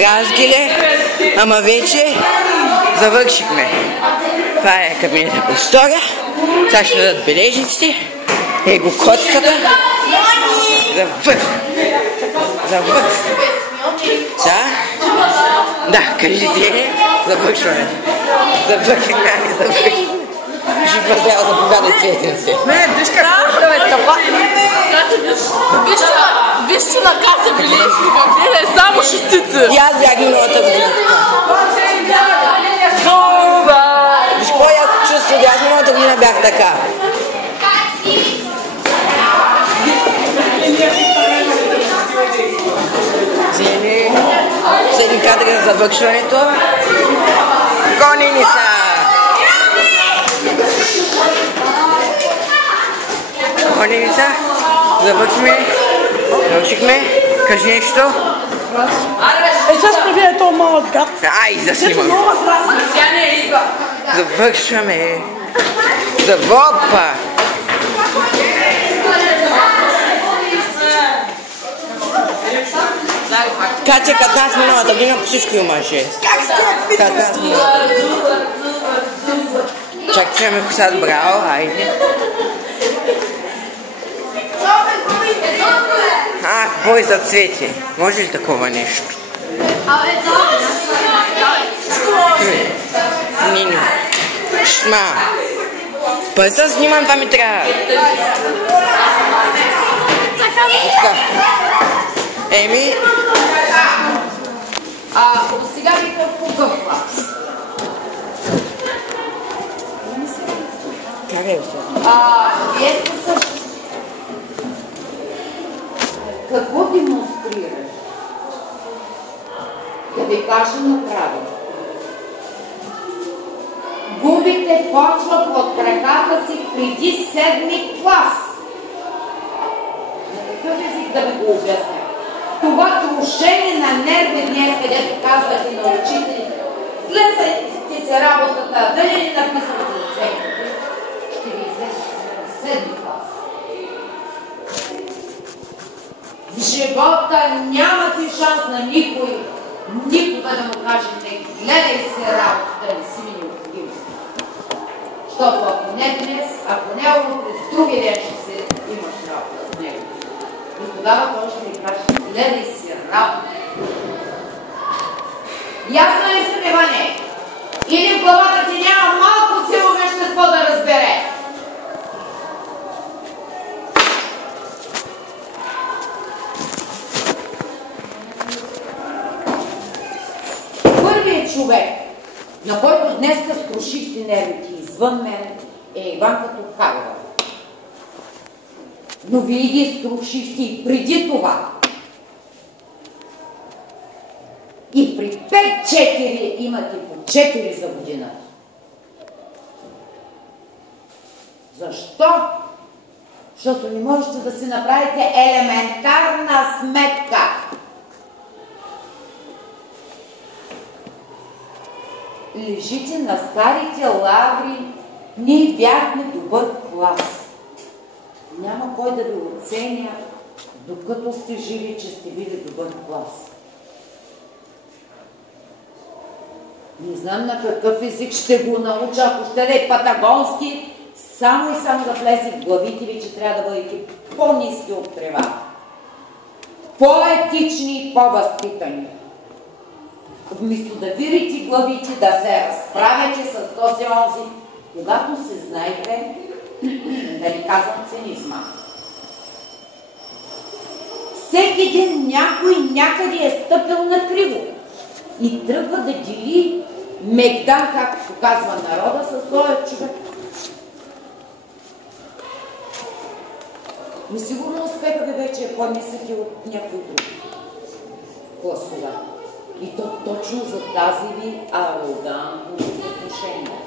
разгиле, ама вече завършихме. Това е кабинета по история. Сега ще дадат бележниците. Его котката. Завърх. Да, кажете, завършваме. Завършихме. Жив възрял, заповядай Цветенце. Не, виж какво е това. Вижте на Катя бележника, гледай, само шестици. И аз бях миналата година. Виж какво я чувство, аз миналата година бях така. Вземи последни кадри за завършването. Гоненица! Гоненица, завършихме, кажи нещо. Сега справи е то малък гад. Ай, заснимаме. Завършваме. Завопа. Катя, като нас миналата година по всичко имаше. Като нас миналата година. Чак, че ме косат браво, айде. Бой за цвете. Може ли такова нещо? Не. Шма. Пъса снимам, това ми трябва. Еми. Сега ви какъв клас? Карай, вие сте също. Какво демонстрираш? Да ви кажа направо. Губите почва под краката си преди 7-ми клас. На какъв език да ви го обясня? Това крушение на нерви днес, където казвате на учителите, гледайте се работата, дали ли написвате оценките, ще ви излезе 7-ми клас. В живота нямате шанс на никой, никога да му кажете, гледай се работата, не си ми необходимо. Защото ако не днес, ако не утре, други ден ще се имаш работа с него. И тогава той ще ви каже, гледай си работа. Ясно ли се, Иване? Или в главата ти няма малко силно вещество да разбере? Първият човек, на който днеска скрушихте нервите извън мен, е Иванка Тухарова. Но вие ги скрушихте и преди това. И при 5-4 имате по 4 за година. Защо? Защото не можете да си направите елементарна сметка. Лежите на старите лаври, ние бяхме добър клас. Няма кой да ви оценя, докато сте живи, че сте били добър клас. Не знам на какъв език ще го науча, ако ще да е патагонски, само и само да влезе в главите ви, че трябва да бъдете по-ниски от трева. По-етични и по-възпитани. Вместо да вирите главите, да се разправяте с този онзи, когато се знаете, да ни казвам цинизма. Всеки ден някой някъде е стъпил на криво и тръгва да дели мегдан, както казва народа, с този човек. Несигурно успеха ви вече е по-нисък и от някой друг класове. И то точно за тази ви арогантно отношение.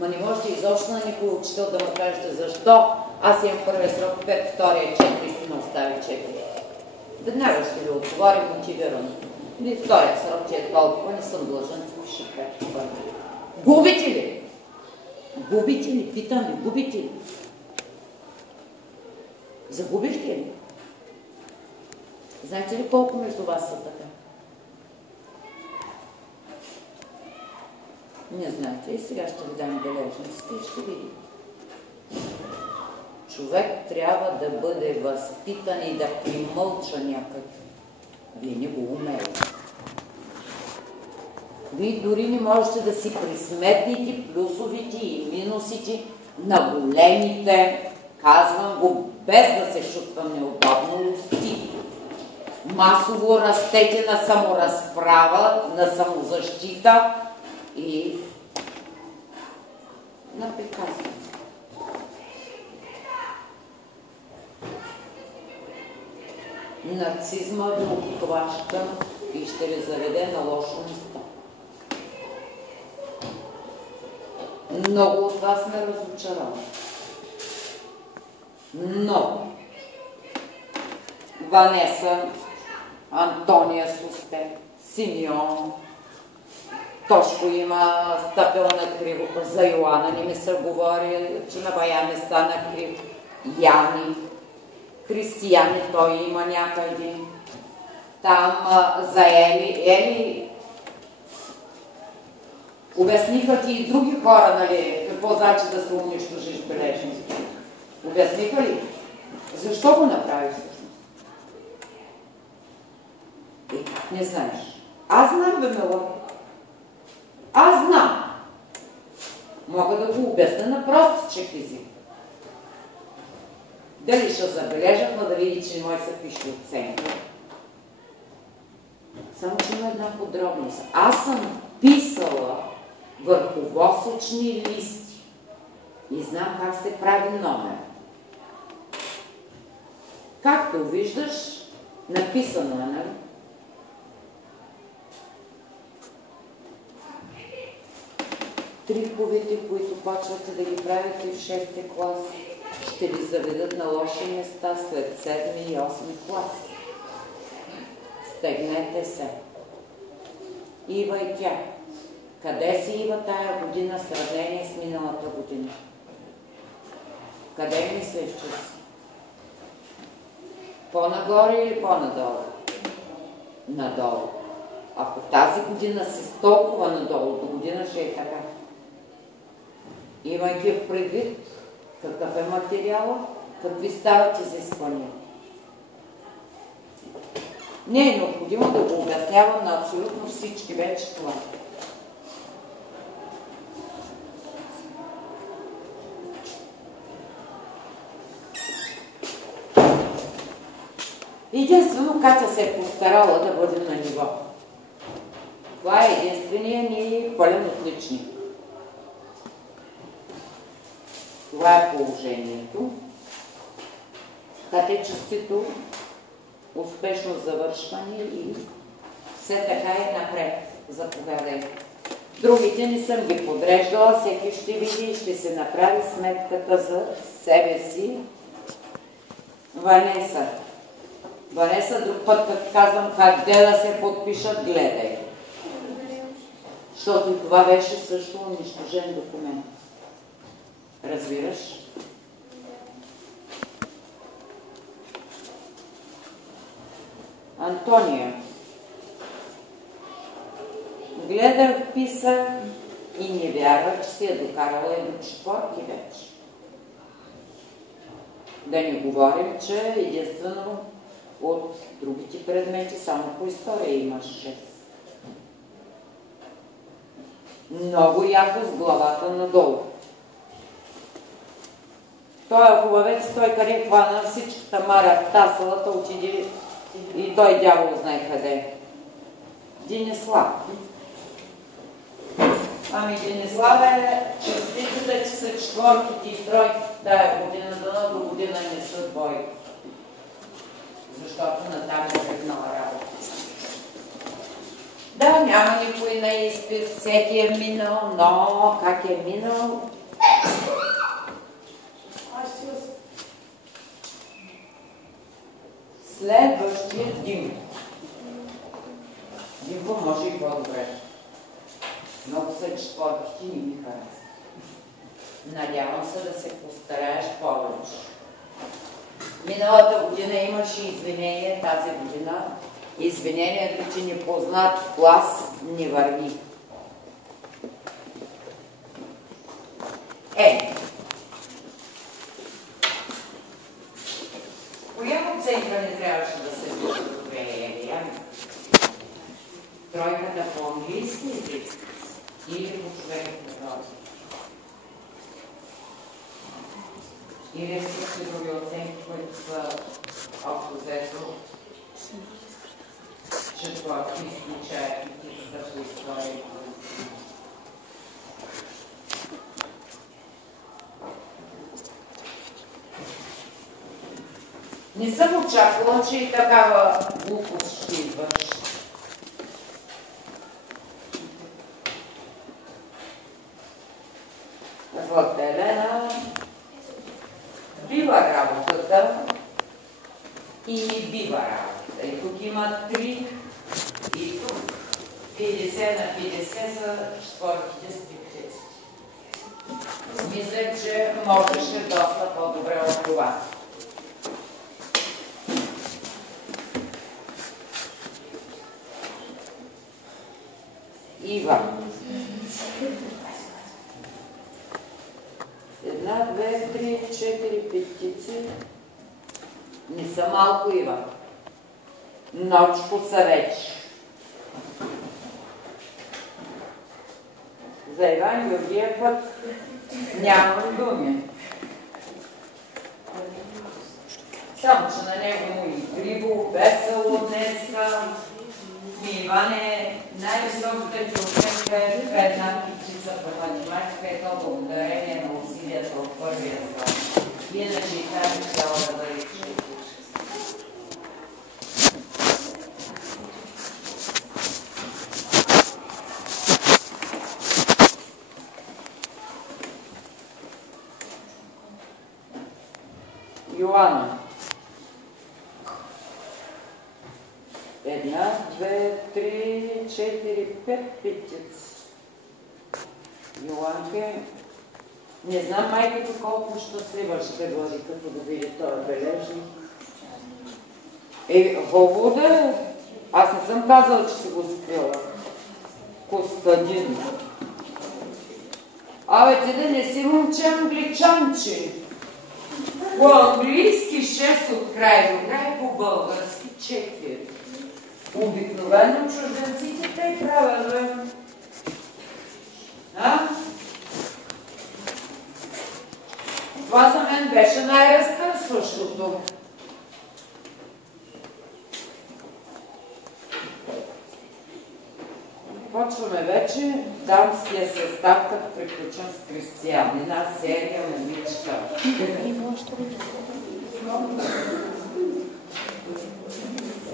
Ма не можете изобщо на никой учител да му кажете защо аз имам първия срок 5, втория 4 и си ме остави 4. Веднага ще ви отговорим мотивирано. И втория срок ти е толкова, не съм длъжен, ти ще кажа първи. Губите ли? Губите ли? Питам ви, губите ли? Загубихте ли? Знаете ли колко между вас са така? Не знаете и сега ще ви дам бележниците и ще видите. Човек трябва да бъде възпитан и да примълча някак. Вие не го умеете. Вие дори не можете да си присметните плюсовите и минусите на големите, казвам го без да се чувствам неудобно, лости. Масово растете на саморазправа, на самозащита и на приказване. Нарцизма ви обхваща и ще ви заведе на лошо место. Много от вас ме разочарова. Много. Ванеса, Антония Сусте, Симеон, Тошко има стъпил на криво. За Йоана не ми се говори, че на бая не стана криво. Яни, Християни той има някъде. Там за Ели обясниха ти и други хора, нали, какво значи да се унищожиш бележниците. Обясниха ли? Защо го направи всъщност? Не знаеш. Аз знам, бе, мила. Аз знам. Мога да го обясня на простичък език. Дали ще забележат, но да види, че мой са пише оценки. Само, че има една подробност. Аз съм писала върху восъчни листи и знам как се прави номер. Както виждаш, написано е, нали? Триковете, които почвате да ги правите в 6-ти клас, ще ви заведат на лоши места след 7 и 8 клас. Стегнете се. Ива и тя. Къде си Ива тая година в сравнение с миналата година? Къде мислиш, че си? По-нагоре или по-надолу? Надолу. Ако тази година си с толкова надолу, до година ще е така. Имайки в предвид какъв е материала, какви стават изисквания. Не е необходимо да го обяснявам на абсолютно всички вече това. Единствено Катя се е постарала да бъде на ниво. Това е единственият ни пълен отличник. Това е положението. Катя честито, успешно завършване и все така е напред. Заповядай. Другите не съм ги подреждала, всеки ще види и ще се направи сметката за себе си. Ванеса. Ванеса, друг път, като казвам къде да се подпишат, гледай. Защото това беше също унищожен документ. Разбираш? Антония. Гледах, писах и не вярвах, че се е докарала и до четвърти вече. Да не говорим, че единствено от другите предмети само по история имаш 6. Много яко с главата надолу. Той е хубавец, той къде хвана всичката мара в тасалата, отиде и той дявол знае къде. Денислав. Ами Денислав е честитата, че са четвърките и тройките тая година, дано до година не са двойки. Защото натам е тръгнала работа. Да, няма никой на изпит, всеки е минал, но как е минал? Следващия Димко. Димко може и по-добре. Много са четвърките и ми харесва. Надявам се да се постараеш повече. Миналата година имаше извинение, тази година извинението, че непознат клас не върви. Коя оценка не трябваше да се вижда добре, Елия? Тройката по английски език или по човекът на природа? Или всички други оценки, които са общо взето четвърти, изключая критиката по история и политика. Не съм очаквала, че и такава глупост ще извърши. Казват Елена, бива работата и не бива работата. И тук има 3, и тук 50 на 50 са четвъртите стихи. Мисля, че можеше доста по-добре от това. Иван. 1, 2, 3, 4 петици. Не са малко, Иван. Ночко са вече. За Иван Георгиев път нямам думи. Само, че на него му игриво, весело днеска. Иван е най-високата човека една птица по математика и то благодарение на усилията от първия клас. Иначе и тази цяло да бъде човек. Йоанна. 1, 2, 3, 4, 5 петици. Йоанке, не знам майката колко щастлива ще бъде, като да види този бележник. Хубаво да. Аз не съм казала, че си го скрила. Костадин. Абе, ти да не си момче англичанче. По английски 6 от край до край, по български 4. Обикновено чужденците те правят, бе. Това за мен беше най-разтърсващото. Почваме вече дамския състав, като приключим с Кристиян. Една серия момичка.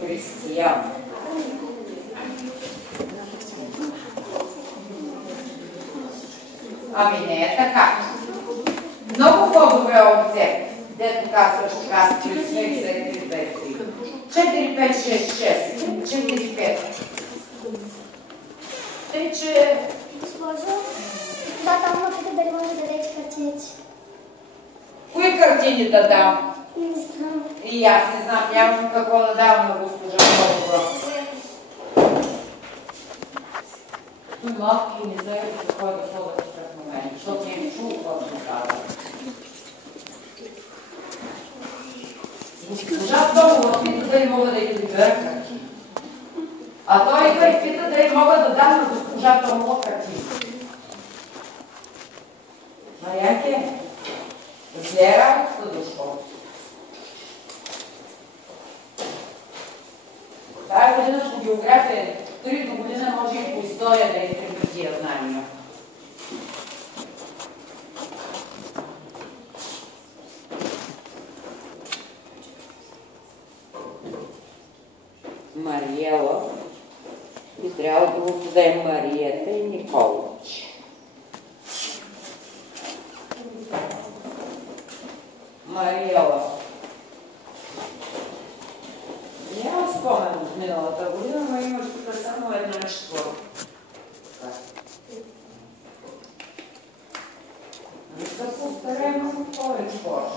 Кристиян. Ами не е така. Много по-добре опция. Дето казваш така с 3, 4, 5, 4, 5, 6, 6, 4, 5. Тъй, че... Госпожо, да, там ме пита дали може да дадете картините. Кои картини да дам? Не знам. И аз не знам, нямам какво да давам на госпожа Павлова. Той малки не знае какво да ходят в такъв момент, защото не е чул какво се казва. Госпожа Павлова пита дали мога да й прибера картини. А той и пита дали мога да дам на госпожа Павлова картини. Марияке, зле работата дошло. Тая година по география, 3 година може и по история да е тия знания. Мариела и трябва да го подаем Марията и Николович. Мариела. Няма спомен от миналата година, но имаш тук само една четвърта. Не са постарено, но повече повече.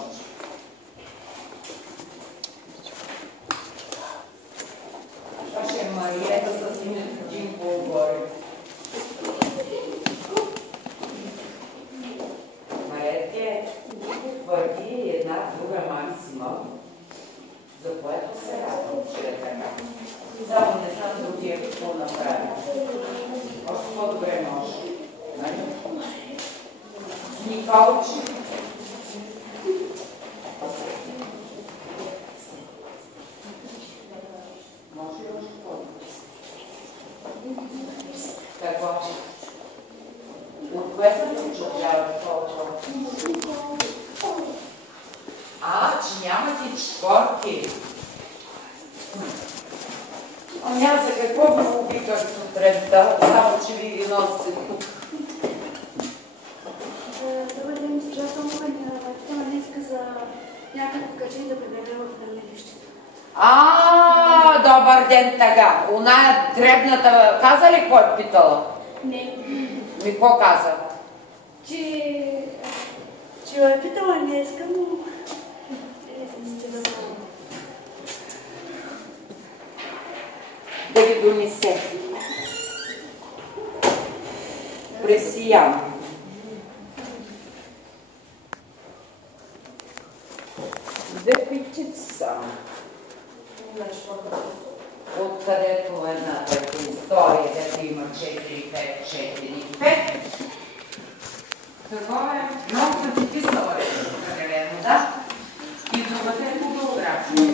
Това ще е Мариета с името Димко отгоре. другия какво направи. Още по-добре може. Николче. Може ли още по-добре? Какво? От кое са се чуждава толкова? Че нямате четворки. Няма за какво ви обиках сутринта, само че ви ги носите тук. Добър ден, строително питаме днеска за някакво качени да прибере в хранилището. Добър ден, тага. Оная дребната каза ли какво е питала? Не. Ми какво каза? Че е питала днеска, но сте да да ги донесе. Пресиян. Две пичица. Откъдето едната история, дето има 4, 5, 4, 5. Това е много съм ти писала вече, определено, да? И другата е фотография.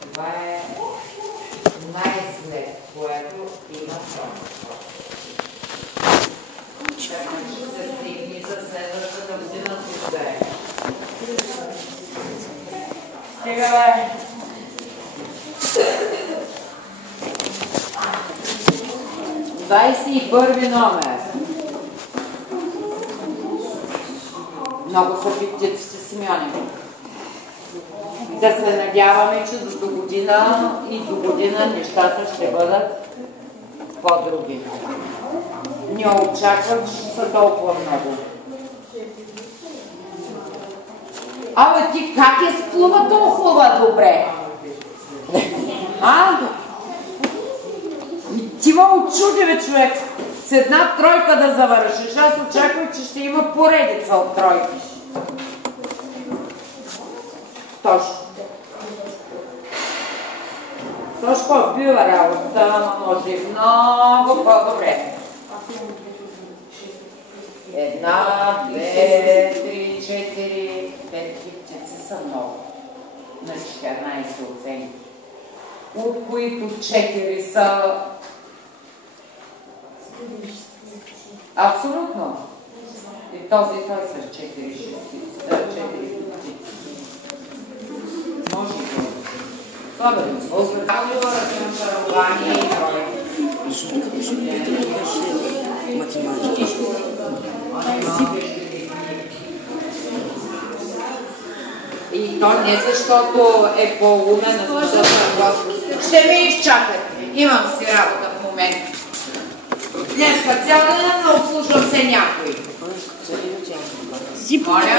Това е най-зле, което има това. Ще се стигни за следващата година си взе. Стига, бе! 21 номер. Много са биптиците Симеони. Да се надяваме, че до година и до година нещата ще бъдат по-други. Не очаквам, че са толкова много. Абе, ти как сплува толкова добре? Ти ма очуди, бе, човек, с една тройка да завършиш. Аз очаквах, че ще има поредица от тройки. Точно. Точно била работа, ама може много по-добре. 1, 2, 3, 4, 5 хиптици са много. На 14 оценки. От които 4 са... Абсолютно. И този и той са 4 хиптици. Може и това. Слабо ли? Българското размашарование и тройки. И то не защото е по-умен, а защото ще ме изчакате. Имам си работа в момента. Днеска цял ден да обслужвам се някой. Моля?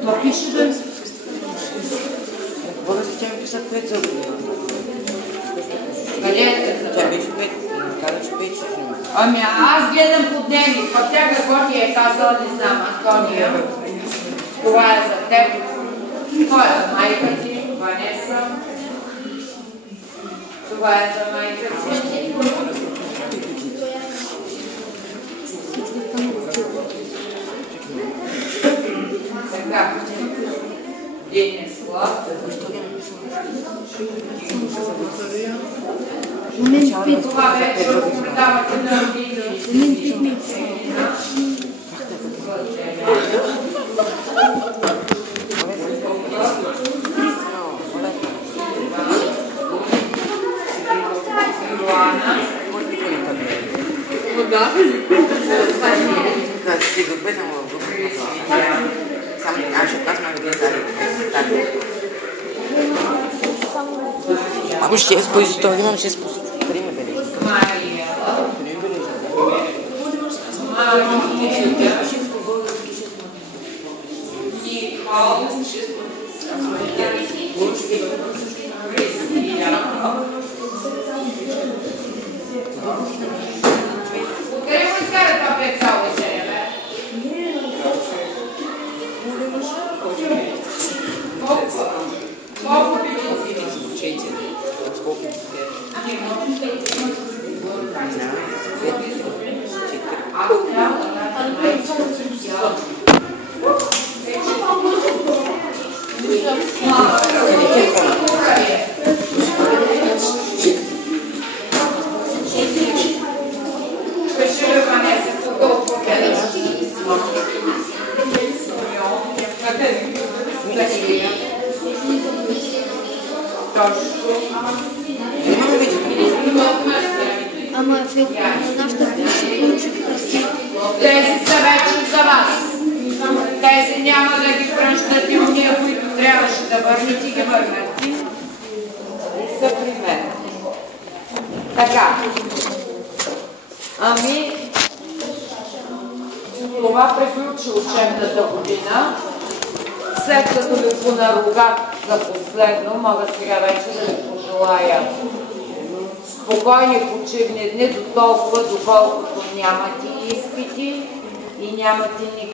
Това пише да... Български тя ми писа 5 за година. Къде е? Тя беше 5. Казваш 5. Ами аз гледам по дневник. От тя какво ти е казала, не знам, Антония. Това е за теб. Това е за майка ти, Ванеса. Това е за майка ти. Така. Ден е слаб. Това вече предавате на родителите. Ако ще е по история, имам 6 по време бележи. Никол. Откъде му изкара това пецало и серебе? Колко пипици? Ама нашата тези са вече за вас. Тези няма да ги пръщат и уния, които трябваше да върнат и ги върнат. Са при мен. Така. Ами, това приключи учебната година. След като ви понаругах за последно, мога сега вече да ви пожелая спокойни почивни дни до толкова, доколкото нямате изпити и нямате никакви